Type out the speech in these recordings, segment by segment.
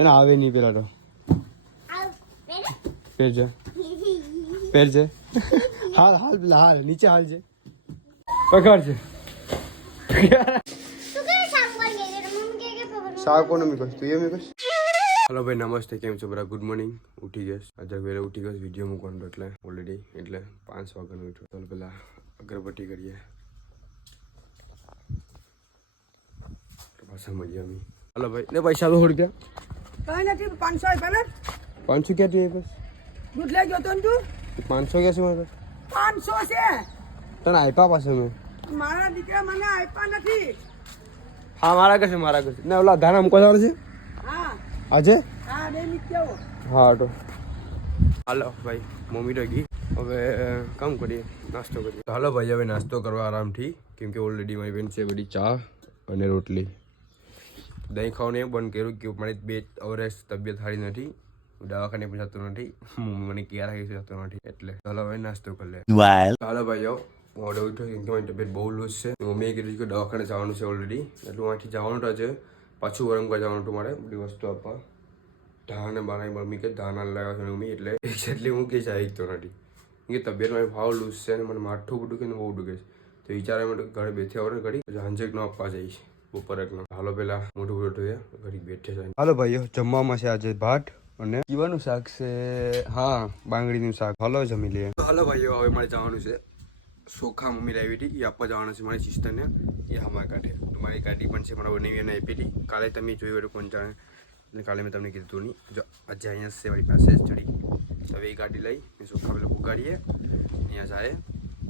એને આવે નહીં પેલા તો પહેરજે પહેરજે હાલ હાલ પેલા હાલ નીચે હાલ છે પકડ છે શાક કોને મીકસ તું એ મીકસ. હલો ભાઈ નમસ્તે, કેમ છો બધા? Good morning. ઉઠી ગયો આજે વહેલા ઉઠી ગયો વિડીયો મૂકવાનો એટલે ઓલરેડી એટલે 5 વાગ્યાનો ઉઠ્યો. ચાલો પેલા અગરબત્તી કરીએ પાછા મળીએ અમે. હલો ભાઈ ને પૈસા તો રૂપિયા કઈ નથી 500 આપ્યા ને 500 ક્યાં જોઈએ બસ દૂધ લઈ ગયો તો ને તું 500 ક્યાં છે મારે 500 છે તને આપ્યા પાસે મેં મારા દીકરા મને આપ્યા નથી. હા મારા કશે ને ઓલા ધાણા મૂકવા જવાનું છે હા આજે. હા બે મિત્યાઓ હા તો હાલો ભાઈ મમ્મી તો ગઈ, હવે કામ કરીએ નાસ્તો કરીએ. હાલો ભાઈ હવે નાસ્તો કરવા આરામથી, કેમ કે ઓલરેડી મારી બેન છે બધી ચા અને રોટલી. દહીં ખાવાનું એ બંધ કર્યું કે મારી 2 વર્ષ તબિયત સારી નથી, દવાખાને પણ જતો નથી, મમ્મી મને ક્યાં રાખી જતો નથી, એટલે ચાલો હવે નાસ્તો કરી લે. હાલો ભાઈઓ મોડે ઉઠો કેમ કે મારી તબિયત બહુ લૂઝ છે. મમ્મીએ કીધું કે દવાખાને જવાનું છે ઓલરેડી, એટલે હું અહીંથી જવાનું તો છે, પાછું ગરમ કરવા જવાનું હતું મારે બધી વસ્તુ આપવા. ધાણા બાણા મમ્મી કે ધાણા લાવ્યા છે મમ્મી, એટલે એક્ઝેક્ટલી હું કે જાય તો નથી કેમ કે તબિયત મારી ભાવ લૂઝ છે અને મને માથું દુખે ને બહુ દુખે છે. તો વિચારે માટે ઘરે બેઠી આવડે ઘડી હાંજેક નો આપવા જઈશ બપોરેકનો. હાલો પેલા મોટું મોટું ધોઈએ ઘડી બેઠે જાય. હાલો ભાઈઓ જમવામાં છે આજે ભાત અને કીવાનું શાક છે, હા બાંગડીનું શાક. હાલો જમી લઈએ. હાલો ભાઈઓ હવે મારે જવાનું છે સોખા, મમ્મી લાવી હતી એ આપવા જવાનું છે મારી સિસ્ટરને, એ હમારા કાઢે. મારી ગાડી પણ છે મારા બનાવી અને આપી હતી. કાલે તમે જોયું હતું કોણ જાણે, અને કાલે મેં તમને કીધું નહીં. જો આજે અહીંયા છે મારી પાસે ચડી, હવે એ ગાડી લઈ સોખા પેલા ઉગાડીએ અહીંયા જાય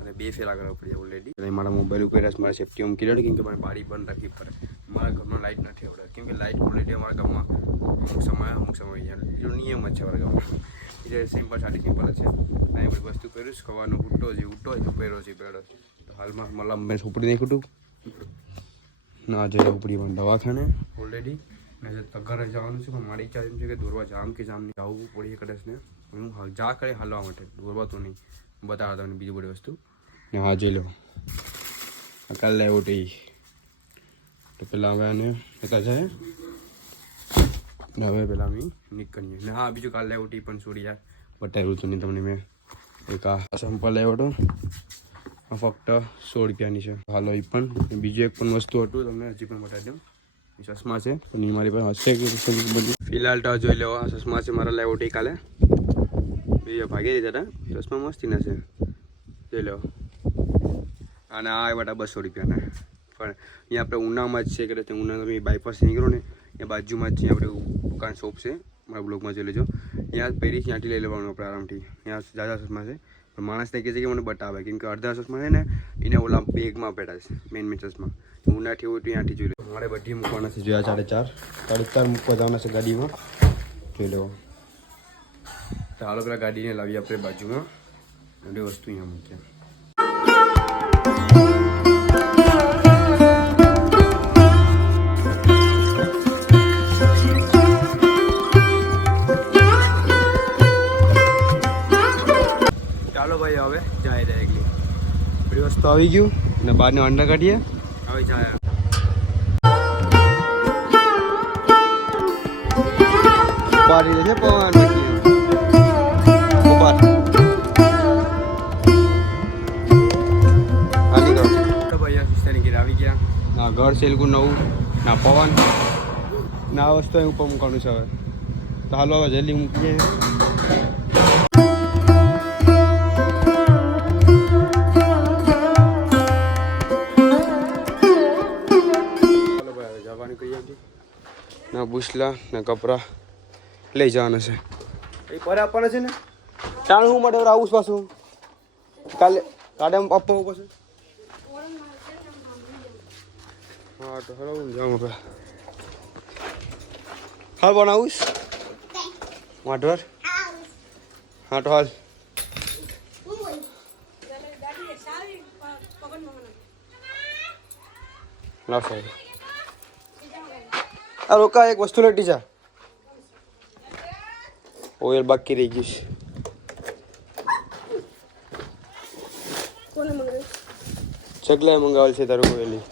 અને 2 ફેરા કરવા પડીએ ઓલરેડી. અને મારા મોબાઈલ ઉપર મારા સેફ્ટી હું કીધું કેમ કે મારે બારી બંધ રાખવી પડે. મારા ઘરમાં લાઇટ નથી આવડે કેમ કે લાઇટ ઓલરેડી અમારા ગામમાં અમુક સમય એનો નિયમ જ છે અમારા ગામમાં. એટલે સિમ્પલ સાડી સિમ્પલ જ છે. આ બધી વસ્તુ પહેરું ખવાનો ઉઠો જે ઉઠો તો પહેરો છે પહેરો. તો હાલમાં મતલબ મેં ઉપડી નહીં ખૂટું ના જઈને ઉપડી પણ દવાખાને ઓલરેડી ઘરે જવાનું છે. પણ મારી ઈચ્છા એમ છે કે દોરવા જામ કે જામ નહીં જવું પડીએ કદાચ ને હું જા કરે હાલવા માટે, દોરવા તો નહીં બતાવવા તમને બીજી બધી વસ્તુ ને. હા જોઈ લો કાલે લાવ્યો તો પેલા હવે આને હતા જાય ને હવે પેલા અમે નીકળીએ ને. હા બીજું કાલે લાવ્યો પણ છોડી યાર બતાવ્યું હતું નહીં તમને મેં. એક આ સંપલ લાવ્યો હતો ફક્ત 100 રૂપિયાની છે. હાલો એ પણ બીજું એક પણ વસ્તુ હતું તમને હજી પણ બતાવી દઉં. ચશ્મા છે પણ એ મારી પાસે હશે કે બધું ફિલહાલ તો જોઈ લેવા. ચશ્મા છે મારા લાવ્યો કાલે, બીજા ભાગી દીધા હતા. ચશ્મા મસ્તી ના છે જોઈ લો. અને આ બધા 200 રૂપિયાના. પણ અહીંયા આપણે ઉનામાં જ છે કે ઉના તમે બાયપાસ નીકળો ને એ બાજુમાં જ છે આપણે દુકાન શોપ છે, મારા બ્લોગમાં જોઈ લેજો. ત્યાં પહેરી ત્યાંથી લઈ લેવાનું આપણે આરામથી. ત્યાં જાજા ચશ્મા છે પણ માણસને કહે છે કે મને બતાવે કેમ કે અડધા ચશ્મા છે ને એને ઓલા બેગમાં બેઠા છે મેન ચશ્મા. ઉનાથી હોય તો ત્યાંથી જોઈ લો. મારે બધી મૂકવાના છે જોયા 4.5 મૂકવા જવાના છે ગાડીમાં જોઈ લો. તો હાલો પેલા ગાડીને લાવીએ આપણે બાજુમાં, બધી વસ્તુ અહીંયા મૂકીએ. ચાલો ભાઈ હવે જાય ડાયરેક્ટલી બધી વસ્તુ આવી ગયું ને બહારને અંડા કાઢીએ હવે જાય. પાડી દે પવન ઉપર હાલી ગયો. તો ભાઈ આ સિસ્ટરની ઘેર આવી ગયા. ના ઘર સેલકું નવું ના પવન ના વસ્તુ અહીં ઉપર મૂકવાનું છે હવે. તો હાલો હવે જલ્દી મૂકીએ. ના બુસલા ના કપડા લઈ જવાના છે એ પર આપવાના છે ને. ટાણું હું માટે આવું પાછું કાલે આપવા પડશે. હા તો હલો જાઉં હવે હાલ બનાવું માટવાર. હા તો હાલ લાવ સાહેબ આ રોકા એક વસ્તુ લેટી જા. ઓઇલ બાકી રહી ગયું છે. ચગલા મંગાવેલ છે તારું ઓઇલી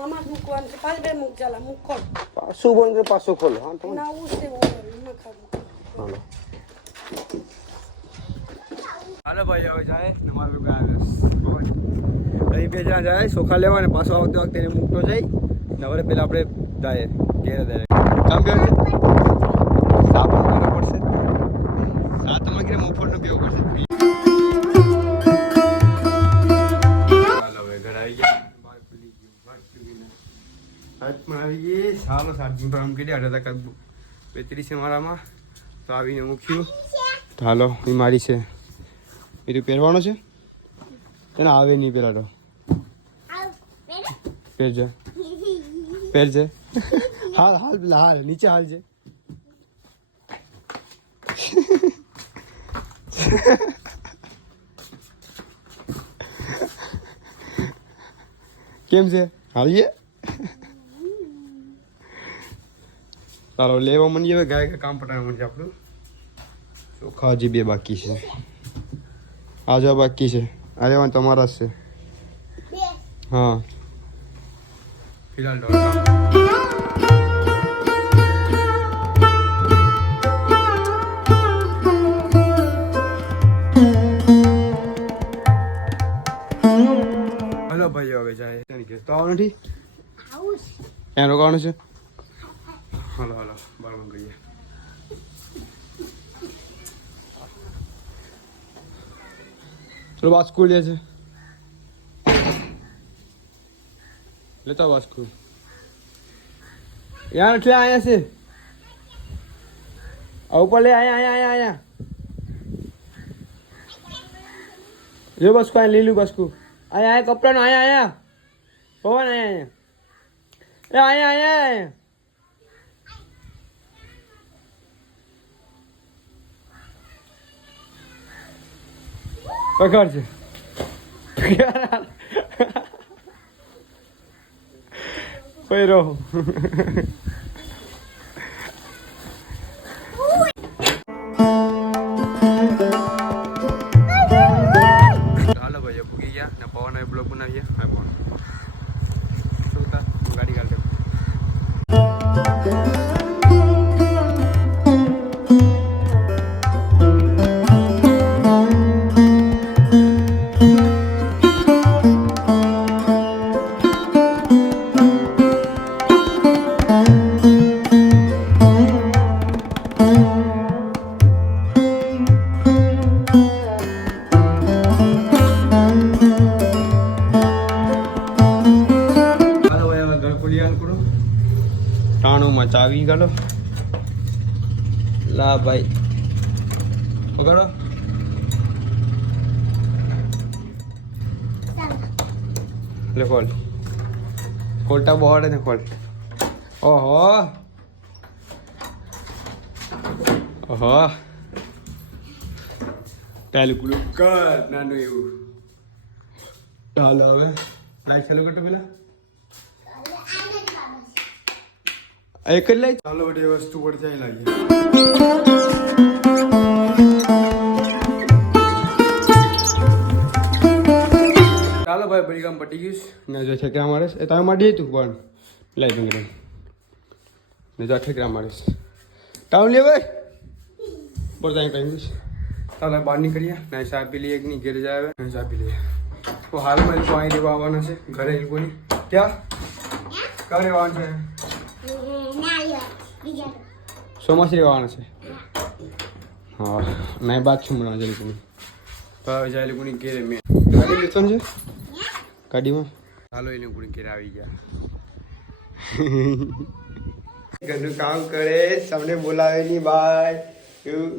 આમાં જ મૂકવાનું છે. પાછળ બે મૂક ચાલા મૂક ખોલ. પાછું બંધ કરે પાછું ખોલો. હા તમે ના આવું છે એમાં ખાવું. હાલો હાલો ભાઈ હવે જાય ને મારું આવ્યો અહીં બે જણા જાય સોખા લેવા ને પાછો આવતી વખતે એને મૂકતો જાય ને હવે પેલા આપણે જાય ઘેરે જાય કામ કેવું છે સાબણ પીવો પડશે સાતમાં કે મફતનું પીવો પડશે હાલો હવે ઘર આવી ગયા બાર ખુલી ગયું હાથમાં આવી ગઈ સાલો સાત આમ કરી 32 છે મારામાં તો આવીને મૂક્યું તો હાલો એ મારી છે એ તો પહેરવાનો છે એને આવે નહીં પેલા તો પહેરજે પહેરજે હાલ હાલ પેલા હાલ નીચે હાલ છે કેમ છે હાલીએ ચાલો લેવા માંડીએ હવે ગાય કામ પટાવવા માંડીએ આપણું ચોખા હજી 2 બાકી છે આજે બાકી છે આ લેવાનું તમારા જ છે હા ફિલહાલ હલો ભાઈ હવે જાય તો આવવાનું નથી ક્યાં રોકાવાનું છે હલો હલો બાળમાં ગઈએ ચલો બાસ્કુ લે છે લેતા બાસ્કુ યાર એટલે આયા છે આ ઉપર લે આયા લે બાસ્કુ આ લીલું બાસ્કુ આયા કપડાનો આયા પવન આયા પકડ છે પહેરો હાલો ભાઈ ભૂગી ગયા ને પવન બ્લોક બનાવીએ હા પવન શું તા ગાડી કાઢ ટાણુમાં ચાવી ગાલો લા ભાઈ પકડો લે ખોલ ખોલતા બહાર ને ખોલ ઓહો ઓહો પેલું કર નાનું એવું ચાલો હવે આ ચાલુ કરતો પેલા એક જ લઈ ચાલો બધી વસ્તુ પર જાય લાગી ચાલો ભાઈ બધી કામ પટી ગયું ને જો ઠેકરા મારેશ એ તમે મારી તું પણ લઈ તું ને જો ઠેકરા મારેશ ટાઉન લે ભાઈ બોલ ત્યાં કઈ ગયું ચાલો બહાર નીકળીએ ને ચા પી લઈએ એક ની ઘેર જાય ને ચા પી લઈએ તો હાલમાં એ લોકો અહીં લેવા આવવાના છે ઘરે એ લોકોની ક્યાં ક્યારે આવવાનું છે સોમાસી રહેવાનું છે હા નહીં બાદ છું મને જલ્દી લોકોની તો હવે જાય લોકોની ઘેરે મેં ગાડી લેવાનું છે ગાડીમાં ચાલો એ લોકોની ઘેરે આવી ગયા ઘરનું કામ કરે સૌને બોલાવે નહીં બાય એવું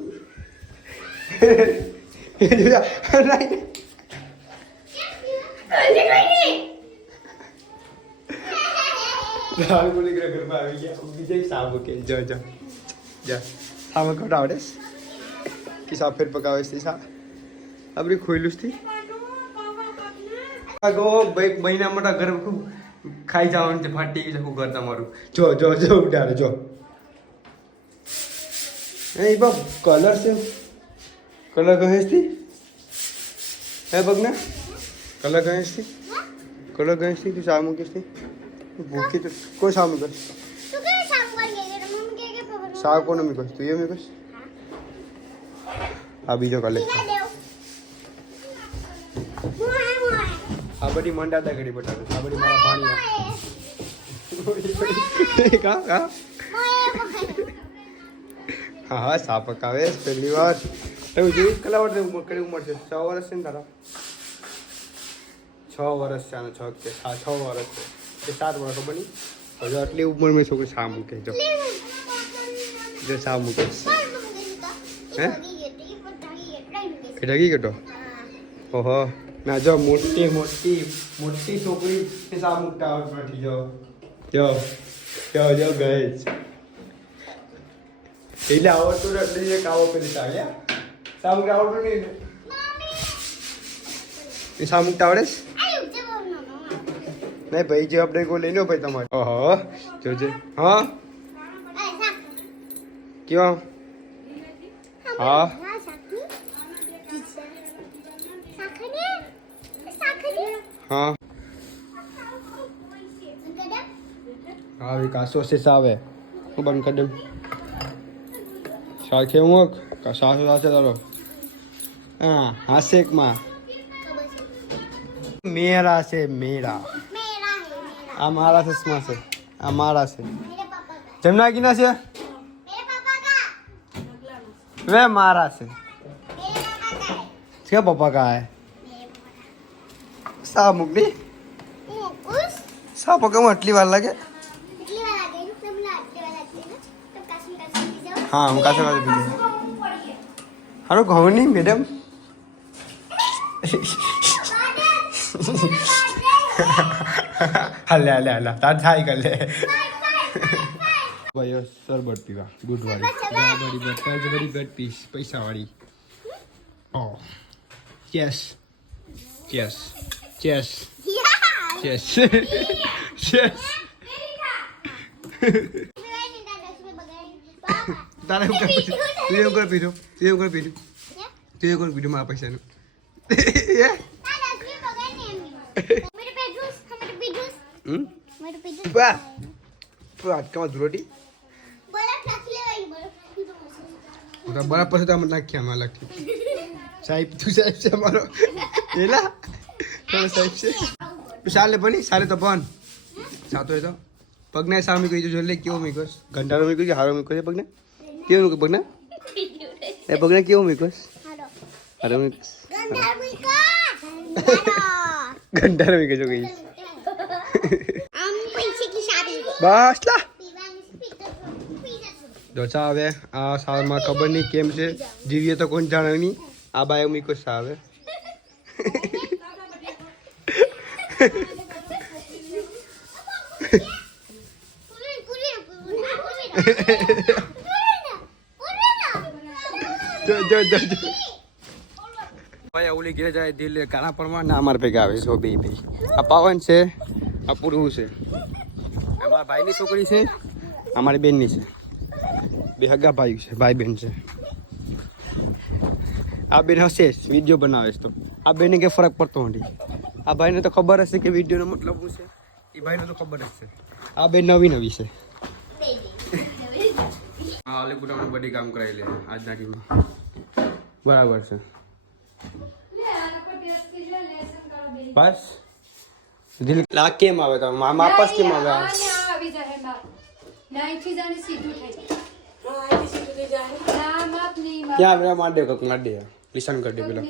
રાहुल बोले घर में आ गया बीजे साहब के जा जा जा साहब को आवड़े कि साहब फिर पकावे से सा अपनी खोइलुस थी गो एक महीना मोटा घर को खाई जावन ते फाटी के को घर તમારું જો જો જો ઉડાડે જો એ બાપ કલર છે કલર ગહેસ થી હે બગના કલર ગહેસ થી તું સામુ કિસ થી ભૂખી તો કોઈ સામે કર તું કે શામ પર ગઈ રે મમ્મી કે પપ્પા સાવ કોને મી તું એ મી કર આ બીજો કલેક્ટ દેવ મોય મોય આ બધી મંડાતા ઘડી બટાવે આ બધી મારા પાણી કા કા હા હા સાપક આવે પહેલી વાર એવું જોઈ કેટલા વર્ષ કડી ઉંમર છે 6 વર્ષ છે ને તારા 6 વર્ષ છે અને 6 કે 6 વર્ષ છે કે 7 વર્ષ ખબર નહીં હજુ આટલી ઉંમર મેં છોકરી સા મૂકે જો સા મૂકે હે ઢગી ગયો ઓહો ના જો મોટી મોટી મોટી છોકરી કે સા મૂકતા આવડતી જો ગઈ એટલે આવડતું નથી કાવો પેલી ચાલ્યા સામુક આવડતું નહીં એ સામુક આવડે નહીં ભાઈ જે આપણે કોઈ લઈ લો ભાઈ તમારે ઓહો જોજે હા કેવા હા હા હા વિકાસો છે સાવે હું બંધ કરી દઉં સાખે હું સાસો સાસે તારો હા હાસેકમાં મેરા છે મેરા આ મારા ચશ્મા છે આ મારા છે જમના કિના છે वे मारा से क्या पापा का है सा मुकनी सा पका आटली वार लगे हाँ हम कैसे वाले पीछे हेलो कहो नहीं मैडम हल्ले हल्ले हल्ला तार थाई कर ले भाई सरबत पीवा दूध वाली बड़ी बटर बड़ी बेड पीस पैसा वाली ओ yes yes yes yes yes તારે હું કરી તું એવું કર પીધું મારા પૈસાનું આજકામાં ધુરોટી બરાબર પછી તો અમે નાખ્યા અમે અલગથી સાહેબ તું સાહેબ છે અમારો એલા તમે સાહેબ છે ચાલે બની ચાલે તો બન સાતો તો પગને સામે કહી દઉં એટલે કેવો મીકોસ ઘંટાનો મીકો કે હારો મીકો છે પગને કેવો મીકો પગને એ પગને કેવો મીકોસ હારો મીકોસ ઘંટાનો મીકો છો કઈ બસ લા દોચા આવે આ સાલમાં ખબર નહીં કેમ છે જીવીએ તો કોણ જાણે નહીં આ બાય મીકો આવે ભાઈ ઓલી ઘેર જાય દિલ કાના પરમાં ના અમારે ભેગા આવે છે બે ભાઈ આ પાવન છે આ પૂરું છે અમારા ભાઈની છોકરી છે અમારી બેનની છે બે હગા ભાઈ છે ભાઈ બેન છે આ બેન હશે વિડીયો બનાવે છે તો આ બેને કે ફરક પડતો નથી આ ભાઈને તો ખબર હશે કે વિડીયોનો મતલબ શું છે એ ભાઈને તો ખબર જ છે આ બેન નવી નવી છે હા અલીપુરમાં બધી કામ કરાવી લે આજના ટીમમાં બરાબર છે બસ દિલ લા કેમ આવે તો માપાસ કેમ આવે આવી જાય માપ નાઈથી જાણે સીધું થઈ हाँ ऐसी सीट ले जाए ના માપ નહીં માપ ક્યાં આપણે માંડે કક માંડે લિસન કરી દે પેલા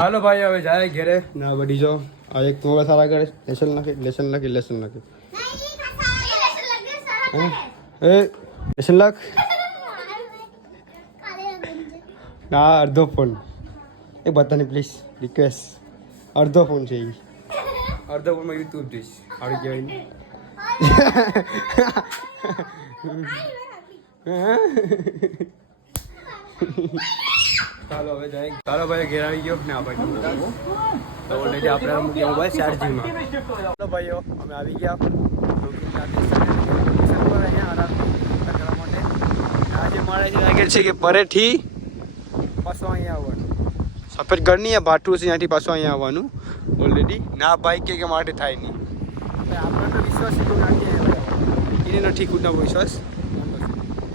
હાલો ભાઈ હવે જાય ઘરે ના બડી જો આ એક મોબાઈલ સારા કરે લેસન નાખી એ લેસન લખ ના અડધો ફોન એ બતાને પ્લીઝ રિક્વેસ્ટ અડધો ફોન છે એ અડધો ફોનમાં યુટ્યુબ જોઈશ આવડી કહેવાય ને ચાલો હવે જાય ચાલો ભાઈ ઘેર આવી ગયો ને આપણે તો ઓલરેડી આપણે મૂકી મોબાઈલ ચાર્જિંગમાં ચાલો ભાઈઓ અમે આવી ગયા અહીંયા આરામ કરવા માટે આજે મારે લાગે છે કે પરેથી પાછો અહીંયા આવવાનું સફેદ ઘરની આ ભાઠું છે ત્યાંથી પાછું અહીંયા આવવાનું ઓલરેડી ના બાઈક કે માટે થાય નહીં આપણને તો વિશ્વાસ એટલો નાખીએ એને નથી ખુદનો વિશ્વાસ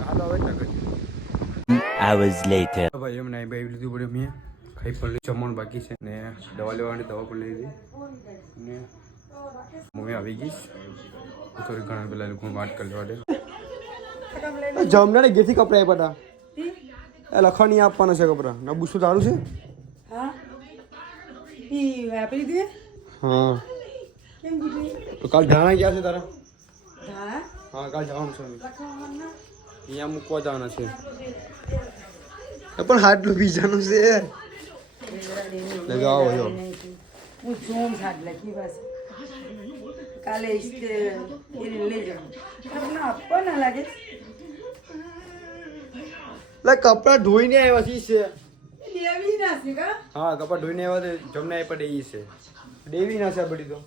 હાલો હવે તક hours later. ભાઈ એમ નાઈ બાઈ લીધું પડે મેં ખાઈ પણ લીધું જમવાનું બાકી છે ને દવા લેવાની દવા પણ લઈ લીધી ને મમ્મી આવી ગઈ થોડી ઘણા પેલા લોકો વાત કરી લેવા દે જમનાને ઘેરથી કપડા આપ્યા હતા એ લખવાની આપવાના છે કપડા ના બુસું તારું છે હા ઈ વાપરી દે હા કેમ કીધું તો કાલ ધાણા ક્યાં છે તારા હા હા કાલ જવાનું છે અહીંયા મૂકવા જવાના છે પણ હાટલું બીજાનું છે લગાવો જો હું જોમ સાડ લખી બસ કાલે ઇસ્તે એને લઈ જાઉં તમને આપવા ના લાગે લે કપડા ધોઈને આવ્યા છે દેવી ના છે કા હા કપડા ધોઈને આવ્યા તો જમને આપ્યા એ છે દેવી ના છે આ બધી તો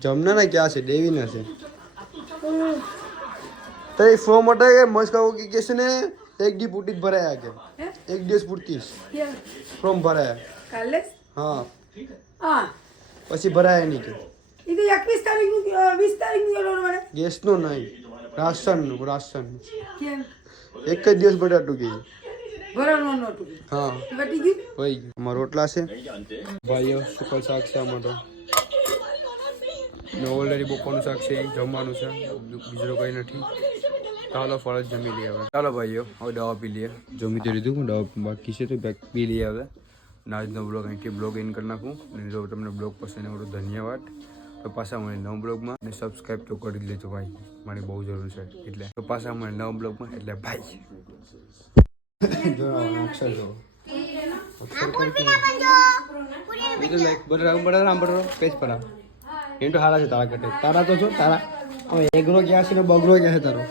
જમના ના ક્યાં છે દેવી ના છે તો એ ફોર્મ માટે મસ્ત કહો કે છે ને એક દી પૂરતી જ ભરાયા કે એક દિવસ પૂરતી ફોર્મ ભરાયા કાલે હા હા પછી ભરાયા નહીં કે એ તો 21 તારીખનું 20 તારીખનું ગયેલો મને ગેસનો નહીં રાશનનું કેમ એક જ દિવસ બટાટું ગઈ ભરવાનું નહોતું હા બટી ગયું વહી ગયું અમારા રોટલા છે ભાઈઓ સુકલ શાક છે આમાં તો ને ઓલરેડી બપોરનું શાક છે એ જમવાનું છે બીજું કંઈ નથી ચાલો ફળ જ જમી લઈએ હવે ચાલો ભાઈઓ હવે દવા પી લઈએ જમી તો લીધું દવા બાકી છે તો બેગ પી લઈએ હવે આજનો બ્લોગ અહીંથી બ્લોગ એન્ડ કરી નાખું અને જો તમને બ્લોગ પસંદ આવ્યો ધન્યવાદ તો પાછા મળે નવા બ્લોગમાં અને સબસ્ક્રાઈબ તો કરી જ લેજો ભાઈ મારી બહુ જરૂર છે એટલે તો પાછા મળે નવા બ્લોગમાં એટલે ભાઈ અક્ષર જો બીજું લાઈક બધા પેજ પર એમ તો હારા છે તારા કટે તારા તો છો તારા એગરો ક્યાં છે ને બગરો ક્યાં છે તારો